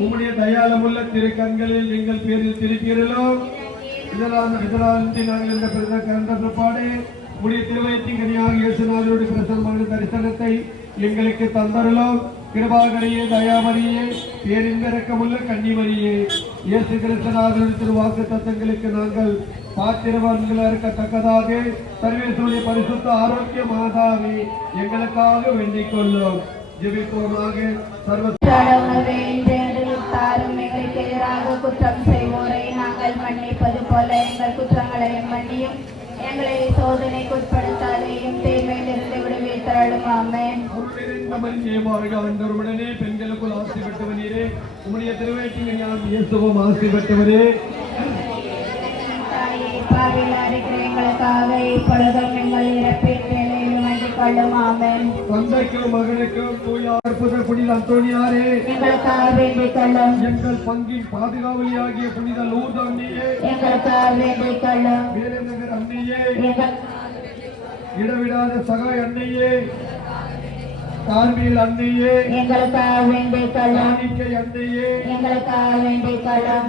உம்முடைய தயாளமுள்ள திருக்கண்களில் எங்கள் பேரில் திருப்பீரலோ இதனால் நாங்கள் இந்த பிற்பாடு உடைய திருவயத்தின் கனியாக இயேசுநாதருடைய பிரசன்னமான தரிசனத்தை எங்களுக்கு தந்தருளோ. கிருபாகரியே, தயாமரியே, பேரின்பரக்கமுள்ள கன்னிமரியே, இயேசு கிறிஸ்துநாதருடைய திருவாக்கு தத்தங்களுக்கு நாங்கள் பாத்திரவான்களாக இருக்கத்தக்கதாக சர்வேஸ்வருடைய பரிசுத்த ஆரோக்கிய மாதாவே எங்களுக்காக வேண்டிக் கொள்ளும். ஜெபிப்போமாக. எங்களுக்கு எதிராக குற்றம் செய்வோரை நாங்கள் மன்னிப்பது போல எங்கள் குற்றங்களையும் மன்னியும், எங்களை சோதனைக்குட்படுத்தாதையும் தீமையிலிருந்து விடுவித்தருளும். ஆமென். ஆண்டவருடனே பெண்களுக்குள் ஆசி பெற்றவனீரே, உம்முடைய திருவயிற்றின் இயேசுவும் ஆசி பெற்றவரே. எங்களுக்காக இப்பொழுதும் எங்கள் இறப்பின் வேளையிலும் வேண்டிக் கொள்ளும். ஆமென். தந்தைக்கும் மகனுக்கும் தூய அற்புத புனித அந்தோனியாரே எங்களுக்காக வேண்டிக் கொள்ளும். எங்கள் பங்கின் பாதுகாவலியாகிய புனித லூர்து அன்னையே எங்களுக்காக வேண்டிக் கொள்ளும். வீரநகர் அன்னையே, இடவிடாத சகாய் அன்னையே, கார்மேல் அன்னையே, எங்களுக்காக வேண்டிக் கொள்ளும். அன்னையே, எங்களுக்காக வேண்டிக் கொள்ளும்.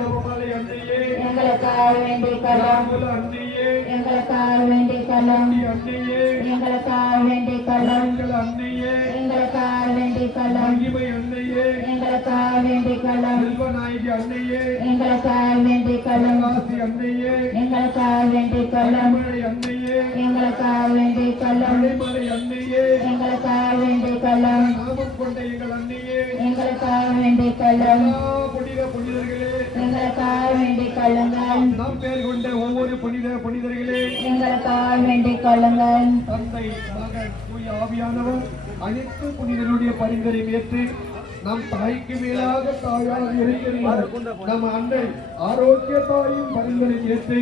அன்னையே, எங்களுக்காக வேண்டிக் கொள்ளும். அன்னையே, எங்களுக்காக வேண்டிக் கொள்ளும். அன்னையே, எங்களுக்காக வேண்டிக் கொள்ளும். அன்னையே, எங்களுக்காக வேண்டிக் கொள்ளும். மகிமை அன்னையே, எங்களுக்காக வேண்டிக் கொள்ளும். செல்வநாயகி அன்னையே, எங்களுக்காக வேண்டிக் கொள்ளும். காசி அன்னையே, எங்களுக்காக வேண்டிக் கொள்ளும். அன்னையே, எங்களுக்காக வேண்டிக் கொள்ளும். மலை அன்னையே, எங்களுக்காக வேண்டிக் கொள்ளும். நாமம் கொண்ட எங்கள் அன்னையே, எங்களுக்காக வேண்டிக் கொள்ளும். புனித புனிதர்களே, எங்களுக்காக வேண்டிக் கொள்ளுங்கள். நாம் பேர் கொண்ட ஒவ்வொரு புனிதர்களே, எங்களுக்காக வேண்டிக் கொள்ளுங்கள். தந்தை, மகன், தூய ஆவியானவர் அனைத்து புனிதருடைய பரிந்துரை ஏற்று நம் தாய்க்கு மேலாக தாயாக இருக்கிறார் நம் அன்னை ஆரோக்கிய தாயின் பரிந்துரை ஏற்று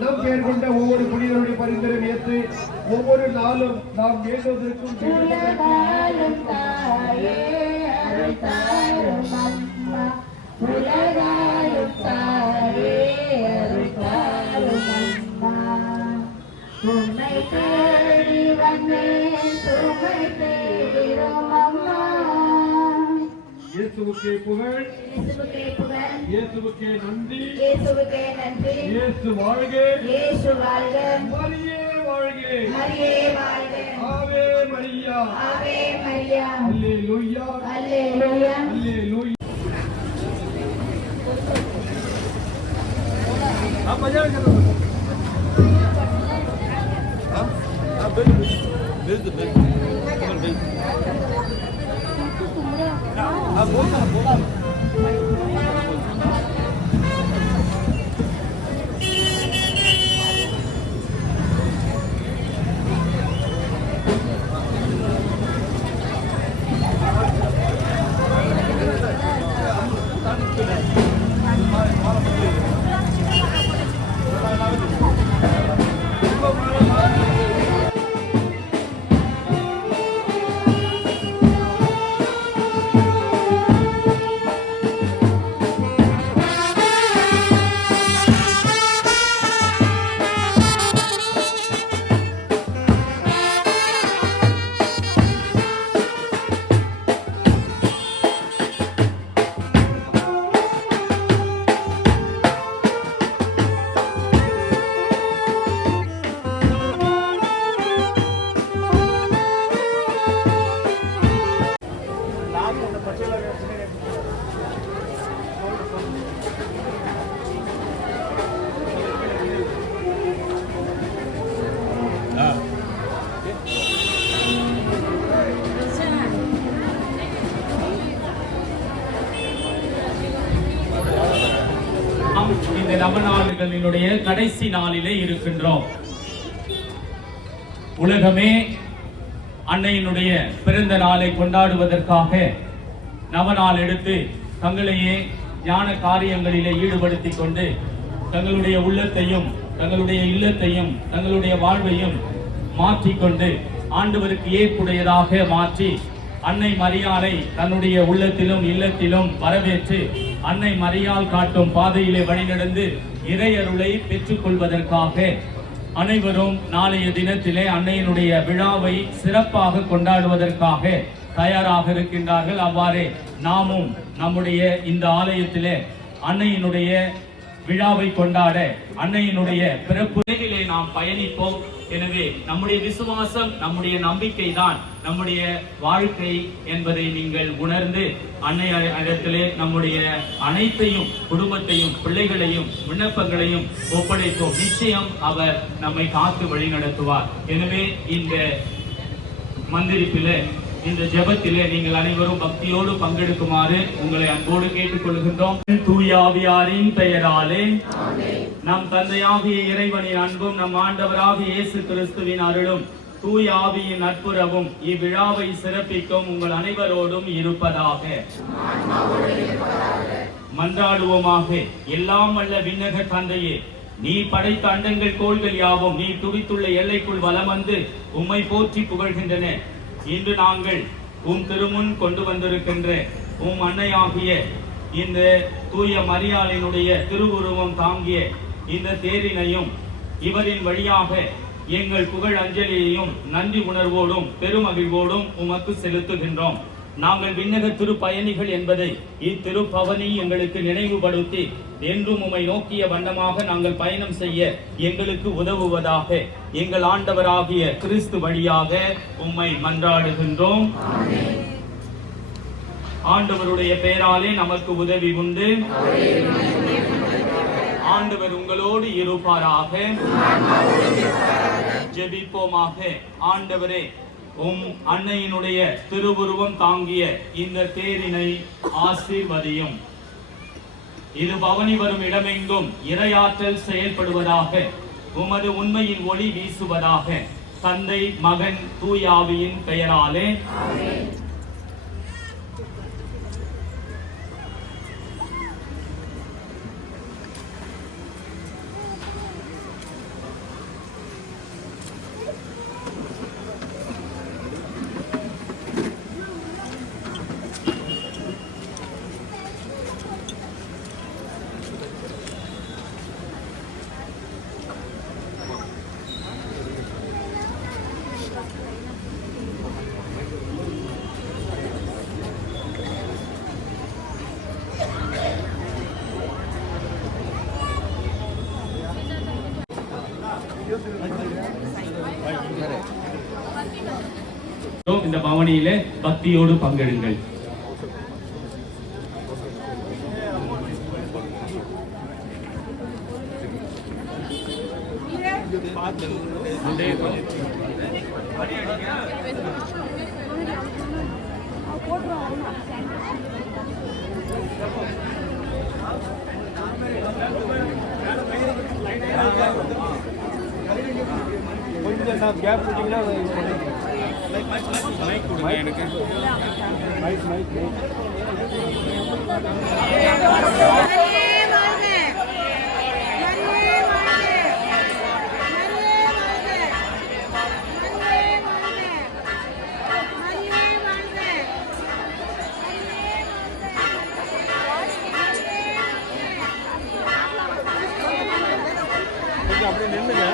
நம் பேர் கொண்ட ஒவ்வொரு புனிதருடைய பரிந்துரை ஏற்று ஒவ்வொரு நாளும் நாம் வேண்டுவதற்கும் உம்மை தேடி வந்தேன், உம்மை தேடினோம் அம்மா. இயேசுவுக்கே புகழ், இயேசுவுக்கே புகழ், இயேசுவுக்கே நன்றி, இயேசுவுக்கே நன்றி. இயேசு வாழ்க, இயேசு வாழ்க, மரியே வாழ்க, மரியே வாழ்க, ஆவே மரியா, ஆவே மரியா, அல்லேலூயா, அல்லேலூயா. அல்லேலூயா. இந்த நவநாளுகளினுடைய கடைசி நாளிலே இருக்கின்றோம். உலகமே அன்னையினுடைய பிறந்த நாளை கொண்டாடுவதற்காக நவநாள் எடுத்து தங்களையே ஞான காரியங்களிலே ஈடுபடுத்திக் கொண்டு தங்களுடைய உள்ளத்தையும் தங்களுடைய இல்லத்தையும் தங்களுடைய வாழ்வையும் மாற்றிக்கொண்டு ஆண்டவருக்கு ஏற்புடையதாக மாற்றி அன்னை மரியாளை தன்னுடைய உள்ளத்திலும் இல்லத்திலும் வரவேற்று அன்னை மரியாள் காட்டும் பாதையிலே வழிநடந்து இறையருளை பெற்றுக் கொள்வதற்காக அனைவரும் நாளைய தினத்திலே அன்னையினுடைய விழாவை சிறப்பாக கொண்டாடுவதற்காக தயாராக இருக்கின்றார்கள். அவ்வாறே நாமும் நம்முடைய இந்த ஆலயத்திலே அன்னையினுடைய விழாவை கொண்டாட அன்னையினுடைய பிறப்புலகிலே நாம் பயணிப்போம். எனவே நம்முடைய விசுவாசம், நம்முடைய நம்பிக்கை தான் நம்முடைய வாழ்க்கை என்பதை நீங்கள் உணர்ந்து அன்னை இடத்திலே நம்முடைய அனைத்தையும், குடும்பத்தையும், பிள்ளைகளையும், விண்ணப்பங்களையும் ஒப்படைப்போம். நிச்சயம் அவர் நம்மை காத்து வழி நடத்துவார். எனவே இந்த மந்திரிப்பிலே, இந்த ஜெபத்திலே நீங்கள் அனைவரும் பக்தியோடு பங்கெடுக்குமாறு உங்களை அன்போடு கேட்டுக்கொள்கின்றோம். தூய ஆவியாரின் பெயராலே நம் தந்தையாகிய இறைவனின் அன்பும் நம் ஆண்டவராகிய இயேசு கிறிஸ்துவின் அருளும் தூய ஆவியின் நட்புறவும் இவ்விழாவை சிறப்பிக்கும் உங்கள் அனைவரோடும் இருப்பதாக. மன்றாடுவோமாக. எல்லாம் வல்ல விண்ணக தந்தையே, நீ படைத்த அண்டங்கள் கோள்கள் யாவும் நீ துடித்துள்ள எல்லைக்குள் வலம் வந்து உம்மை போற்றி புகழ்கின்றன. இன்று நாங்கள் திருமுன் கொண்டு வந்திருக்கின்ற அன்னையாகிய இந்த தூய மரியாளினுடைய திருவுருவம் தாங்கிய இந்த தேரினையும் இவரின் வழியாக எங்கள் புகழ் அஞ்சலியையும் நன்றி உணர்வோடும் பெருமகிழ்வோடும் உமக்கு செலுத்துகின்றோம். நாங்கள் விண்ணக திருப்பயணிகள் என்பதை இத்திருப்பவனி எங்களுக்கு நினைவுபடுத்தி என்றும் உம்மை நோக்கிய வண்ணமாக நாங்கள் பயணம் செய்ய எங்களுக்கு உதவுவதாக எங்கள் ஆண்டவராகிய கிறிஸ்து வழியாக உம்மை மன்றாடுகின்றோம். ஆண்டவருடைய பெயராலே நமக்கு உதவி உண்டு. ஆண்டவர் உங்களோடு இருப்பாராக. ஜெபிப்போமாக. ஆண்டவரே, அன்னையினுடைய திருவுருவம் தாங்கிய இந்த தேரினை ஆசீர்வதியும். இது பவனி வரும் இடமெங்கும் இறையாற்றல் செயல்படுவதாக. உமது உண்மையின் ஒளி வீசுவதாக. தந்தை, மகன், தூயாவியின் பெயராலே. இந்த பவனியிலே பக்தியோடு பங்கெடுங்கள். கொஞ்சம் கேப் விட்டீங்கன்னா மைக் கொடுங்க எனக்கு. மைக் அப்படியே நின்றுங்க.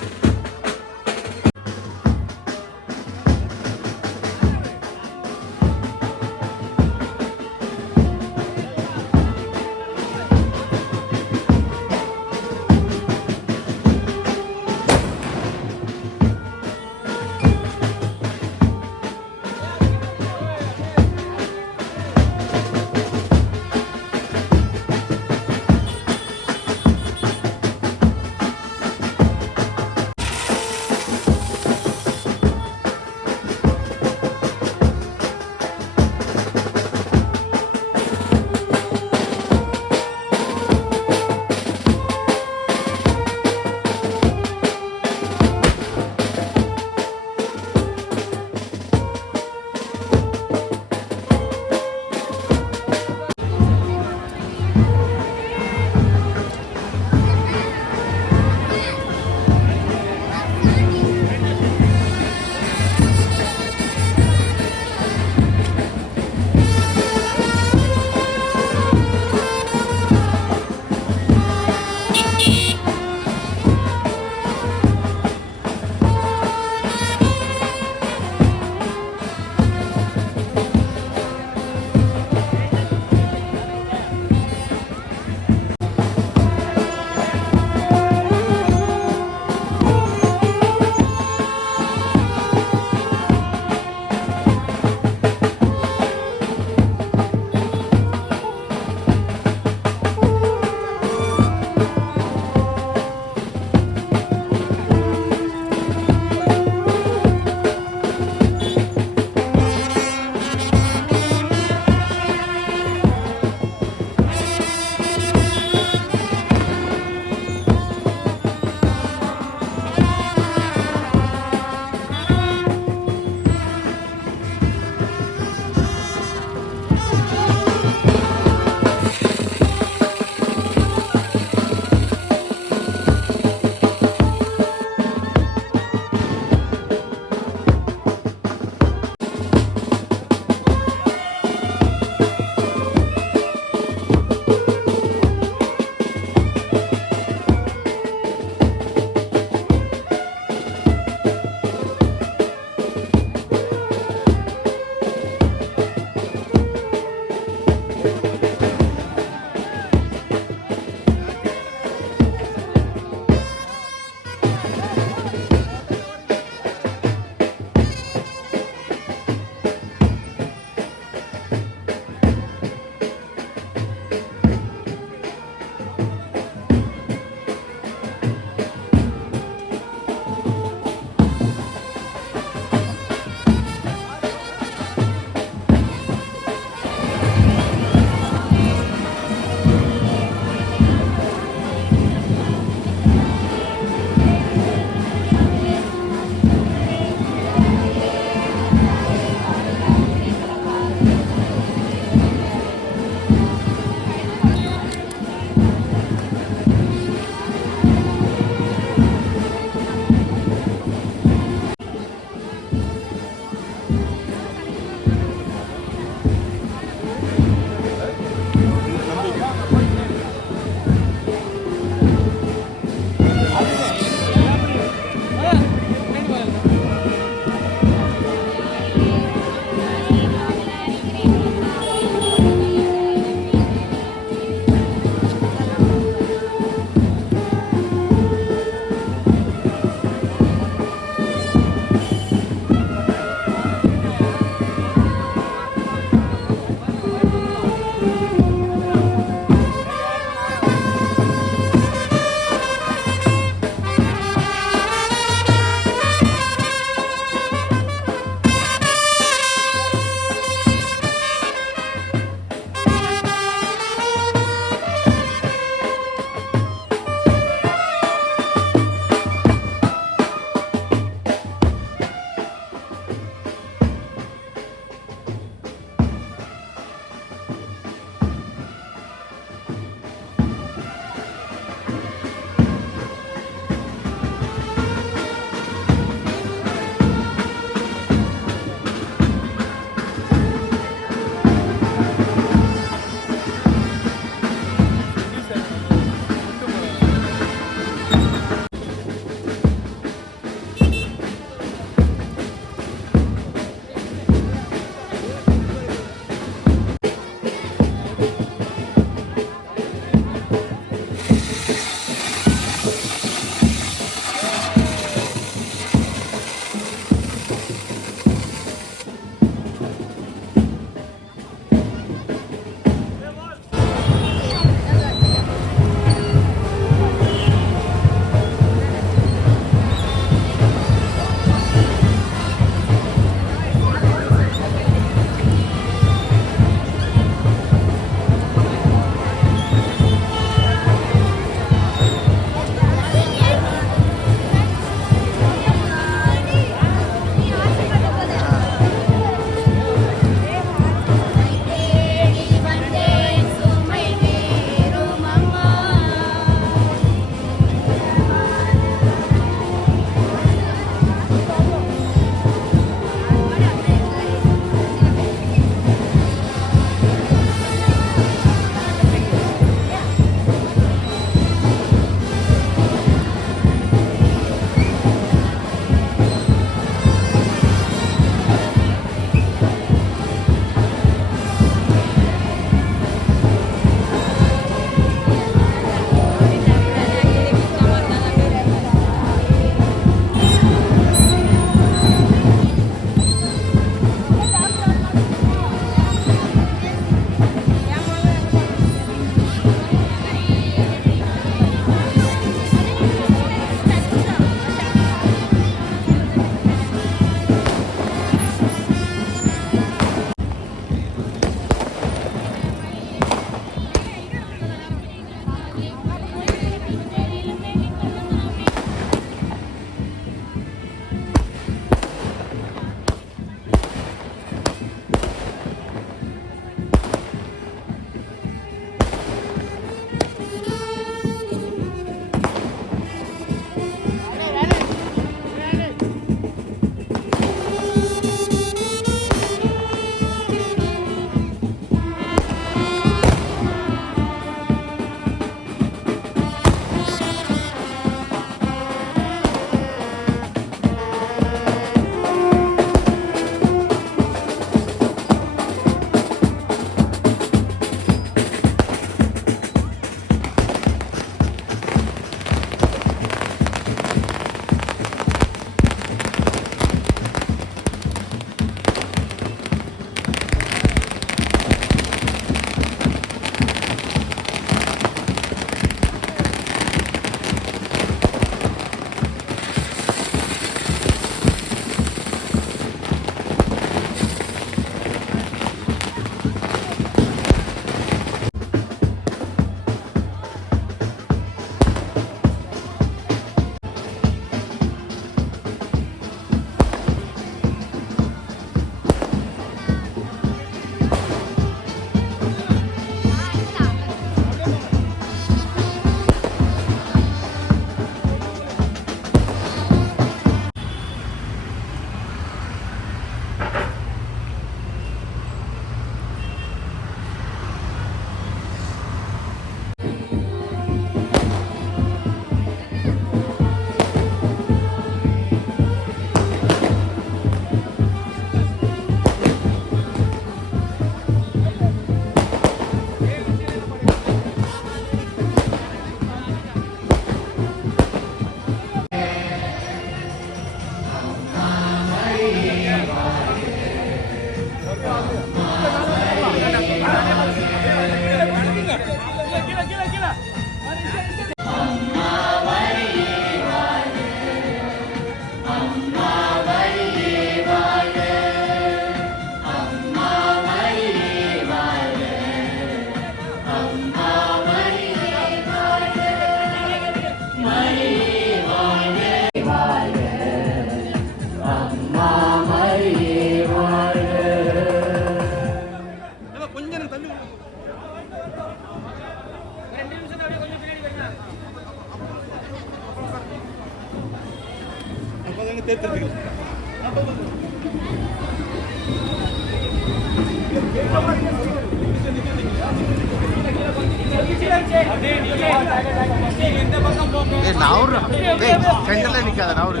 சென்டர்ல நிக்காத நவரு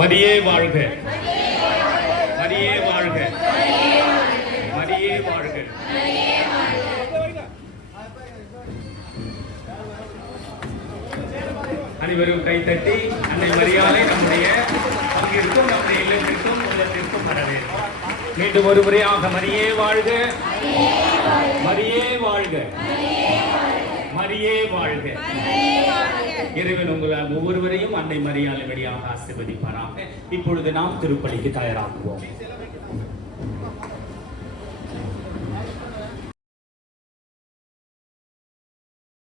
மரியே வாழ்க, மரியே வாழ்க, மரியே வாழ்க. அனைவரும் கைத்தட்டி அன்னை மரியாதை நம்முடைய பங்கிற்கும் நம்முடைய இல்லத்திற்கும் உள்ளத்திற்கும் வரவே. மீண்டும் ஒரு முறையாக மரியே வாழ்க, மரியே வாழ்க, மரியே வாழ்க. இறைவன் உங்கள் ஒவ்வொருவரையும் அன்னை மரியாதை வழியாக ஆசீர்வதிப்பாராக. இப்பொழுது நாம் திருப்பலிக்கு தயாராகுவோம்.